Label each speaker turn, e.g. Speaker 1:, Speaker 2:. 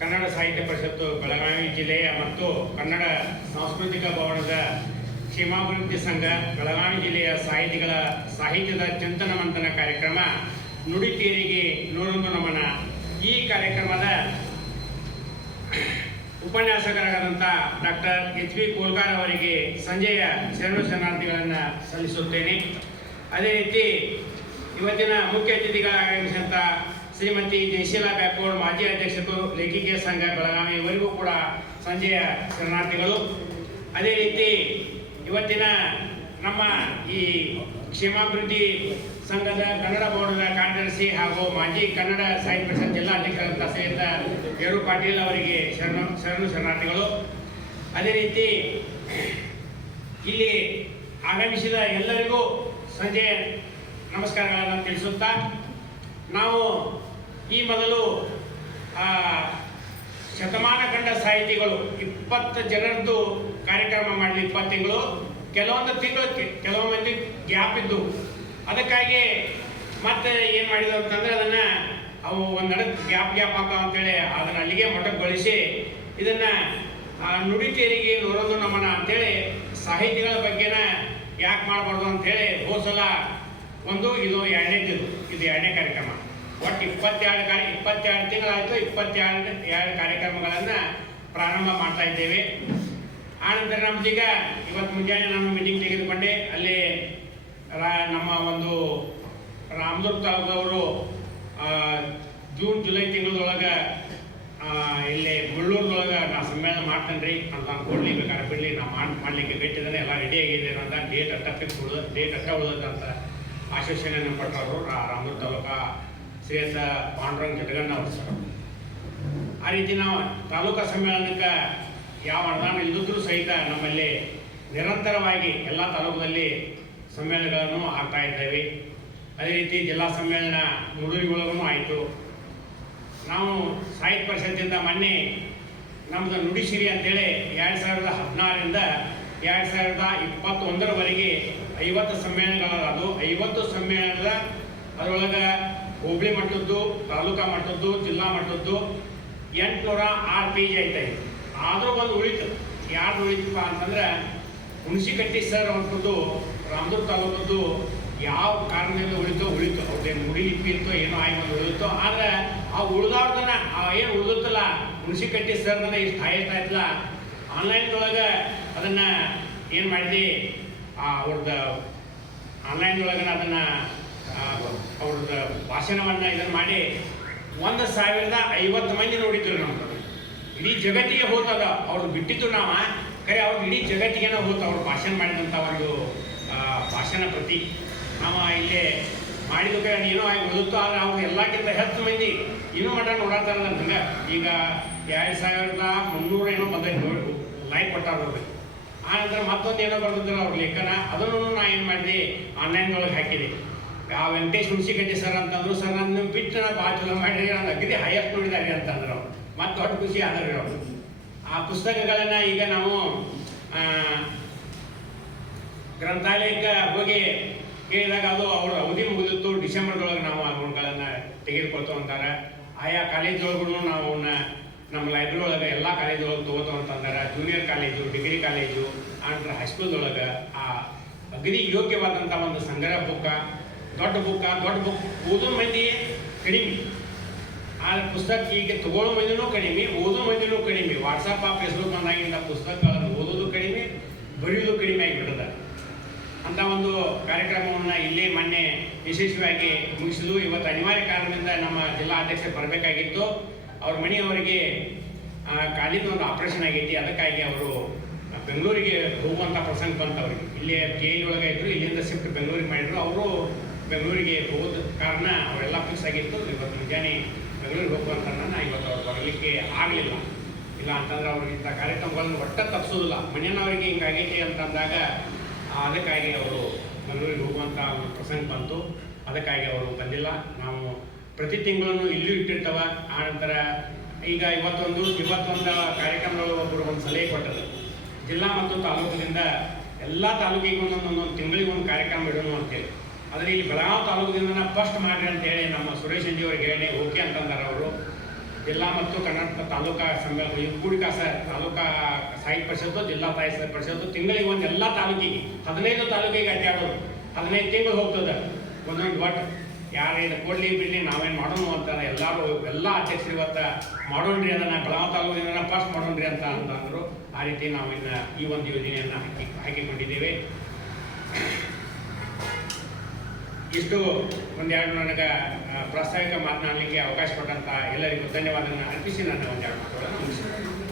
Speaker 1: ಕನ್ನಡ ಸಾಹಿತ್ಯ ಪರಿಷತ್ತು ಬೆಳಗಾವಿ ಜಿಲ್ಲೆಯ ಮತ್ತು ಕನ್ನಡ ಸಾಂಸ್ಕೃತಿಕ ಭವನದ ಕ್ಷೇಮಾಭಿವೃದ್ಧಿ ಸಂಘ, ಬೆಳಗಾವಿ ಜಿಲ್ಲೆಯ ಸಾಹಿತಿಗಳ ಸಾಹಿತ್ಯದ ಚಿಂತನ ಮಂಥನ ಕಾರ್ಯಕ್ರಮ ನುಡಿಕೇರಿಗೆ ನೂರೊಂದು ನಮನ. ಈ ಕಾರ್ಯಕ್ರಮದ ಉಪನ್ಯಾಸಕರಾದಂಥ ಡಾಕ್ಟರ್ ಎಚ್ ಬಿ ಕೋಲ್ಗಾರ್ ಅವರಿಗೆ ಸಂಜೆಯ ಶರಣು ಶರಣಾರ್ಥಿಗಳನ್ನು ಸಲ್ಲಿಸುತ್ತೇನೆ. ಅದೇ ರೀತಿ ಇವತ್ತಿನ ಮುಖ್ಯ ಅತಿಥಿಗಳಾಗಮಿಸಿದಂಥ ಶ್ರೀಮತಿ ಜಯಶೀಲಾ ಬ್ಯಾಕೋಡ್ ಮಾಜಿ ಅಧ್ಯಕ್ಷರು ಲೇಖಿಕೆಯ ಸಂಘ ಬೆಳಗಾವಿ ಇವರಿಗೂ ಕೂಡ ಸಂಜೆಯ ಶರಣಾರ್ಥಿಗಳು. ಅದೇ ರೀತಿ ಇವತ್ತಿನ ನಮ್ಮ ಈ ಕ್ಷೇಮಾಭಿವೃದ್ಧಿ ಸಂಘದ ಕನ್ನಡ ಭವನದ ಕಾರ್ಯದರ್ಶಿ ಹಾಗೂ ಮಾಜಿ ಕನ್ನಡ ಸಾಹಿತ್ಯ ಪರಿಷತ್ ಜಿಲ್ಲಾಧ್ಯಕ್ಷರಾದಂಥ ಶ್ರೀಯುತ ಯರು ಪಾಟೀಲ್ ಅವರಿಗೆ ಶರಣ, ಶರಣು ಶರಣಾರ್ಥಿಗಳು. ಅದೇ ರೀತಿ ಇಲ್ಲಿ ಆಗಮಿಸಿದ ಎಲ್ಲರಿಗೂ ಸಂಜೆ ನಮಸ್ಕಾರಗಳನ್ನು ತಿಳಿಸುತ್ತಾ ನಾವು ಈ ಮೊದಲು ಶತಮಾನ ಕಂಡ ಸಾಹಿತಿಗಳು ಇಪ್ಪತ್ತು ಜನರದ್ದು ಕಾರ್ಯಕ್ರಮ ಮಾಡಲಿ ಇಪ್ಪತ್ತು ತಿಂಗಳು. ಕೆಲವೊಂದು ತಿಂಗಳು ಕೆಲವು ಮಂದಿ ಗ್ಯಾಪ್ ಇದ್ದು. ಅದಕ್ಕಾಗಿ ಮತ್ತೆ ಏನು ಮಾಡಿದ್ರು ಅಂತಂದ್ರೆ ಅದನ್ನು ಅವು ಒಂದು ಗ್ಯಾಪ್ ಗ್ಯಾಪ್ ಹಾಕೋ ಅಂತೇಳಿ ಅದನ್ನು ಅಲ್ಲಿಗೆ ಮೊಟಕುಗೊಳಿಸಿ ಇದನ್ನು ನುಡಿ ತೇರಿಗೆ ನೋಡೋದು ನಮನ ಅಂತೇಳಿ ಸಾಹಿತಿಗಳ ಬಗ್ಗೆನ ಯಾಕೆ ಮಾಡಬಾರ್ದು ಅಂತೇಳಿ ಹೋಸಲ ಒಂದು, ಇದು ಎರಡನೇದು ಇದು ಎರಡನೇ ಕಾರ್ಯಕ್ರಮ. ಒಟ್ಟು ಇಪ್ಪತ್ತೆರಡು ಕಾರ್ಯ ಇಪ್ಪತ್ತೆರಡು ತಿಂಗಳಾಯಿತು, ಇಪ್ಪತ್ತೆರಡು ಎರಡು ಕಾರ್ಯಕ್ರಮಗಳನ್ನು ಪ್ರಾರಂಭ ಮಾಡ್ತಾ ಇದ್ದೇವೆ. ಆನಂತರ ನಮ್ದೀಗ ಇವತ್ತು ಮುಂಜಾನೆ ನಾನು ಮೀಟಿಂಗ್ ತೆಗೆದುಕೊಂಡೆ. ಅಲ್ಲಿ ನಮ್ಮ ಒಂದು ರಾಮದುರ್ಗ ತಾಲೂಕವರು ಜೂನ್, ಜುಲೈ ತಿಂಗಳದೊಳಗೆ ಇಲ್ಲಿ ಮುಳ್ಳೂರದೊಳಗೆ ನಾ ಸಮ್ಮೇಳನ ಮಾಡ್ತೇನೆ ರೀ ಅಂತ ಕೊಡ್ಲಿ ಬೇಕಾದ್ರೆ ಬಿಡಲಿ, ನಾ ಮಾಡಿ ಮಾಡಲಿಕ್ಕೆ ಬಿಟ್ಟಿದ್ದಾನೆ. ಎಲ್ಲ ರೆಡಿ ಆಗಿದೆ ಅಂತ ಡೇಟ್ ಅಟ್ಟ ಫಿಕ್ಸ್ ಉಳಿದ ಡೇಟ್ ಅಟ್ಟ ಉಳಿದಂತ ಆಶ್ವಾಸನೆಯನ್ನು ಪಟ್ಟವರು ರಾಮದುರ್ಗ ತಾಲೂಕಾ ಶ್ರೀಯುತ ಪಾಂಡುರಂಗ ಜಟಗಣ್ಣ ಅವರು ಸರ್. ಆ ರೀತಿ ನಾವು ತಾಲೂಕಾ ಸಮ್ಮೇಳನಕ್ಕೆ ಯಾವ ಅನುದಾನ ಇಲ್ಲದಿದ್ರೂ ಸಹಿತ ನಮ್ಮಲ್ಲಿ ನಿರಂತರವಾಗಿ ಎಲ್ಲ ತಾಲೂಕಿನಲ್ಲಿ ಸಮ್ಮೇಳನಗಳನ್ನು ಆಗ್ತಾ ಇದ್ದೇವೆ. ಅದೇ ರೀತಿ ಜಿಲ್ಲಾ ಸಮ್ಮೇಳನ ನುಡುರಿಗೊಳಗೂ ಆಯಿತು. ನಾವು ಸಾಹಿತ್ಯ ಪರಿಷತ್ತಿಂದ ಮೊನ್ನೆ ನಮ್ಮದು ನುಡಿಸಿರಿ ಅಂತೇಳಿ ಎರಡು ಸಾವಿರದ ಹದಿನಾರರಿಂದ ಎರಡು ಸಾವಿರದ ಇಪ್ಪತ್ತೊಂದರವರೆಗೆ ಐವತ್ತು ಸಮ್ಮೇಳನಗಳ ಅದು ಐವತ್ತು ಸಮ್ಮೇಳನದ ಅದರೊಳಗೆ ಹೋಬಳಿ ಮಟ್ಟದ್ದು, ತಾಲೂಕಾ ಮಟ್ಟದ್ದು, ಜಿಲ್ಲಾ ಮಟ್ಟದ್ದು ಎಂಟುನೂರ ಆರು ಜಿ ಐತೆ. ಆದರೂ ಒಂದು ಉಳಿತು. ಯಾರು ಉಳಿತಪ್ಪ ಅಂತಂದ್ರೆ ಹುಣಸಿಕಟ್ಟಿ ಸರ್ ಅವ್ರದ್ದು, ರಾಮದುರ್ಗ ತಾಲೂಕದ್ದು ಯಾವ ಕಾರಣದಿಂದ ಉಳಿತೋ ಉಳಿತು. ಅವ್ರದ್ದೇನು ಮುಡಿಲಿಪ್ಪಿ ಲಿಪಿ ಇತ್ತೋ ಏನೋ ಆಯ್ತು ಉಳಿತೋ. ಆದ್ರೆ ಆ ಉಳಿದವ್ರದನ್ನ ಏನು ಉಳಿದುತ್ತಲ್ಲ, ಹುಣಸಿಕಟ್ಟಿ ಸರ್ನ ಇಷ್ಟು ಹೈಯೆಸ್ಟ್ ಆಯ್ತಲ್ಲ ಆನ್ಲೈನ್ದೊಳಗೆ ಅದನ್ನ ಏನು ಮಾಡಿದ್ವಿ ಆ ಅವ್ರದ್ದು ಒಳಗನ ಅದನ್ನ ಅವ್ರದ್ದು ಭಾಷಣವನ್ನ ಇದನ್ನು ಮಾಡಿ ಒಂದು ಸಾವಿರದ ಐವತ್ತು ಮಂದಿ ನೋಡಿದ್ರು ನಮ್ದು ಇಡೀ ಜಗತ್ತಿಗೆ ಹೋತದ ಅವ್ರು ಬಿಟ್ಟಿದ್ದು ನಾವ, ಕರೆ ಅವ್ರು ಇಡೀ ಜಗತ್ತಿಗೆನ ಹೋತ ಅವ್ರು ಭಾಷಣ ಮಾಡಿದಂಥ ಒಂದು ಭಾಷಣ ಪ್ರತಿ. ನಾವು ಇಲ್ಲಿ ಮಾಡಿದ ಏನೋ ಆಗಿ ಓದುತ್ತೋ ಆದ್ರೆ ಅವ್ರು ಎಲ್ಲಕ್ಕಿಂತ ಹೆಚ್ಚು ಮಂದಿ ಇನ್ನೂ ಮಾಡ ನೋಡತ್ತಾರಲ್ಲ ಹಂಗೆ ಈಗ ಎರಡು ಸಾವಿರದ ಮುನ್ನೂರ ಏನೋ ಬಂದೈತೆ ನೋಡಿ ಲೈಕ್ ಕೊಟ್ಟಾರ ಅವ್ರಿಗೆ ಆ ನಂತರ ಮತ್ತೊಂದು ಏನೋ ಬರ್ತಿದ್ರು ಅವ್ರ ಲೇಖನ. ಅದನ್ನು ನಾ ಏನು ಮಾಡಿದೆ ಆನ್ಲೈನ್ ಒಳಗೆ ಹಾಕಿದೆ. ಆ ವೆಂಕಟೇಶ್ ಹುಣಸಿಗಡ್ಡೆ ಸರ್ ಅಂತಂದ್ರು ಸರ್ ನನ್ನ ಬಿಟ್ಟು ನಾ ಭಾಳ ಚಲೋ ಮಾಡಿರಿ ನಾನು ಅಗದಿ ಹೈಯೆಸ್ಟ್ ನೋಡಿದಾರೆ ಅಂತಂದ್ರು. ಮತ್ತೆ ದೊಡ್ಡ ಖುಷಿ ಆದ್ರಿ ಆ ಪುಸ್ತಕಗಳನ್ನ ಈಗ ನಾವು ಆ, ಗ್ರಂಥಾಲಯಕ್ಕೆ ಹೋಗಿ ಕೇಳಿದಾಗ ಅದು ಅವ್ರ ಅವಧಿ ಮುಗಿದಿತ್ತು. ಡಿಸೆಂಬರ್ದೊಳಗೆ ನಾವು ಅವುಗಳನ್ನ ತೆಗೆದುಕೊಳ್ತು ಅಂತಾರೆ. ಆಯಾ ಕಾಲೇಜೊಳಗೂ ನಾವು ಅವನ್ನ ನಮ್ಮ ಲೈಬ್ರರಿ ಒಳಗೆ ಎಲ್ಲ ಕಾಲೇಜ್ ಒಳಗೆ ತಗೋತು ಅಂತಂದಾರೆ. ಜೂನಿಯರ್ ಕಾಲೇಜು ಡಿಗ್ರಿ ಕಾಲೇಜು ಆನಂತರ ಹೈಸ್ಕೂಲ್ದೊಳಗೆ ಆ ಅಗದಿ ಯೋಗ್ಯವಾದಂಥ ಒಂದು ಸಂಗ್ರಹ ಬುಕ್ಕ ದೊಡ್ಡ ಬುಕ್ಕ, ದೊಡ್ಡ ಬುಕ್. ಓದೋ ಮಂದಿ ಕಡಿಮೆ. ಆ ಪುಸ್ತಕ ಈಗ ತಗೊಳ್ಳೋ ಮಂದಿನೂ ಕಡಿಮೆ, ಓದೋ ಮಂದಿನೂ ಕಡಿಮೆ. ವಾಟ್ಸಪ್ ಫೇಸ್ಬುಕ್ ಬಂದಾಗಿಂದ ಪುಸ್ತಕಗಳನ್ನು ಓದೋದು ಕಡಿಮೆ, ಬರೆಯೋದು ಕಡಿಮೆ ಆಗಿಬಿಟ್ಟದ. ಅಂತ ಒಂದು ಕಾರ್ಯಕ್ರಮವನ್ನು ಇಲ್ಲೇ ಮೊನ್ನೆ ಯಶಸ್ವಿಯಾಗಿ ಮುಗಿಸಿದ್ದು ಇವತ್ತು ಅನಿವಾರ್ಯ ಕಾರಣದಿಂದ ನಮ್ಮ ಜಿಲ್ಲಾ ಅಧ್ಯಕ್ಷ ಬರಬೇಕಾಗಿತ್ತು. ಅವ್ರ ಮನೆಯವರಿಗೆ ಕಾಲಿನ ಒಂದು ಆಪರೇಷನ್ ಆಗೈತಿ. ಅದಕ್ಕಾಗಿ ಅವರು ಬೆಂಗಳೂರಿಗೆ ಹೋಗುವಂಥ ಪ್ರಸಂಗ ಬಂತು ಅವ್ರಿಗೆ. ಇಲ್ಲಿ ಕೆ ಒಳಗೆ ಇದ್ರು, ಇಲ್ಲಿಂದ ಶಿಫ್ಟ್ ಬೆಂಗಳೂರಿಗೆ ಮಾಡಿದ್ರು. ಅವರು ಬೆಂಗಳೂರಿಗೆ ಹೋದ ಕಾರಣ ಅವರೆಲ್ಲ ಫಿಕ್ಸ್ ಆಗಿತ್ತು. ಇವತ್ತು ಮುಂಜಾನೆ ಬೆಂಗಳೂರಿಗೆ ಹೋಗುವಂತ ನಾ ಇವತ್ತು ಅವ್ರು ಬರಲಿಕ್ಕೆ ಆಗಲಿಲ್ಲ. ಇಲ್ಲ ಅಂತಂದ್ರೆ ಅವ್ರಿಗೆ ಇಂಥ ಕಾರ್ಯಕ್ರಮಗಳನ್ನು ಒಟ್ಟ ತಪ್ಪಿಸೋದಿಲ್ಲ. ಮನೆಯವ್ರಿಗೆ ಹಿಂಗಾಗೈತೆ ಅಂತಂದಾಗ ಅದಕ್ಕಾಗಿ ಅವರು ಬೆಂಗಳೂರಿಗೆ ಹೋಗುವಂಥ ಒಂದು ಪ್ರಸಂಗ ಬಂತು. ಅದಕ್ಕಾಗಿ ಅವರು ಬಂದಿಲ್ಲ. ನಾವು ಪ್ರತಿ ತಿಂಗಳನ್ನು ಇಲ್ಲೂ ಇಟ್ಟಿರ್ತವ. ಆ ಈಗ ಇವತ್ತೊಂದು ಇವತ್ತೊಂದು ಕಾರ್ಯಕ್ರಮಗಳು ಒಬ್ಬರು ಒಂದು ಸಲಹೆ ಕೊಟ್ಟರು. ಜಿಲ್ಲಾ ಮತ್ತು ತಾಲೂಕಿನಿಂದ ಎಲ್ಲ ತಾಲೂಕಿಗೆ ಒಂದೊಂದು ಒಂದೊಂದು ತಿಂಗಳಿಗೆ ಒಂದು ಕಾರ್ಯಕ್ರಮ ಇಡೋಣ ಅಂತೇಳಿ. ಆದರೆ ಇಲ್ಲಿ ಬೆಳಗಾವಿ ತಾಲೂಕಿನಿಂದ ಫಸ್ಟ್ ಮಾಡ್ರಿ ಅಂತೇಳಿ ನಮ್ಮ ಸುರೇಶ್ ಅಂಜಿ ಅವ್ರಿಗೆ ಹೇಳಿ, ಓಕೆ ಅಂತಂದಾರೆ ಅವರು. ಜಿಲ್ಲಾ ಮತ್ತು ಕರ್ನಾಟಕ ತಾಲೂಕಾ ಸಮ್ಮೇಳನ ಈ ಸರ್ ತಾಲೂಕಾ ಸಾಹಿತ್ಯ ಪರಿಷತ್ತು, ಜಿಲ್ಲಾ ಸಾಹಿತ್ಯ ಪರಿಷತ್ತು ತಿಂಗಳಿಗೆ ಒಂದು ಎಲ್ಲ ತಾಲೂಕಿಗೆ, ಹದಿನೈದು ತಾಲೂಕಿಗೆ ಅಡ್ಡಾಡೋದು ಹದಿನೈದು ತಿಂಗಳು ಹೋಗ್ತದೆ. ಒಂದೊಂದು ಒಟ್ಟು. ಯಾರೇನು ಕೊಡಲಿ ಬಿಡಲಿ ನಾವೇನು ಮಾಡೋಣ ಅಂತ ಎಲ್ಲರೂ, ಎಲ್ಲ ಅಧ್ಯಕ್ಷರು ಇವತ್ತು ಮಾಡೋಣ್ರಿ ಅದನ್ನ ಬೆಳಗಾವಿ ತಾಲೂಕಿನ ಫಸ್ಟ್ ಮಾಡೋಣ್ರಿ ಅಂತ ಅಂತಂದರು ಆ ರೀತಿ ನಾವು ಇನ್ನು ಈ ಒಂದು ಯೋಜನೆಯನ್ನು ಹಾಕಿ ಹಾಕಿಕೊಂಡಿದ್ದೇವೆ. ಇಷ್ಟು ಒಂದೆರಡು ನನಗೆ ಪ್ರಾಸ್ತಾವಿಕ ಮಾತನಾಡಲಿಕ್ಕೆ ಅವಕಾಶ ಕೊಟ್ಟಂತ ಎಲ್ಲರಿಗೂ ಧನ್ಯವಾದನ ಅರ್ಪಿಸಿ ನನ್ನ ಒಂದೆರಡು ಮಾತುಗಳನ್ನು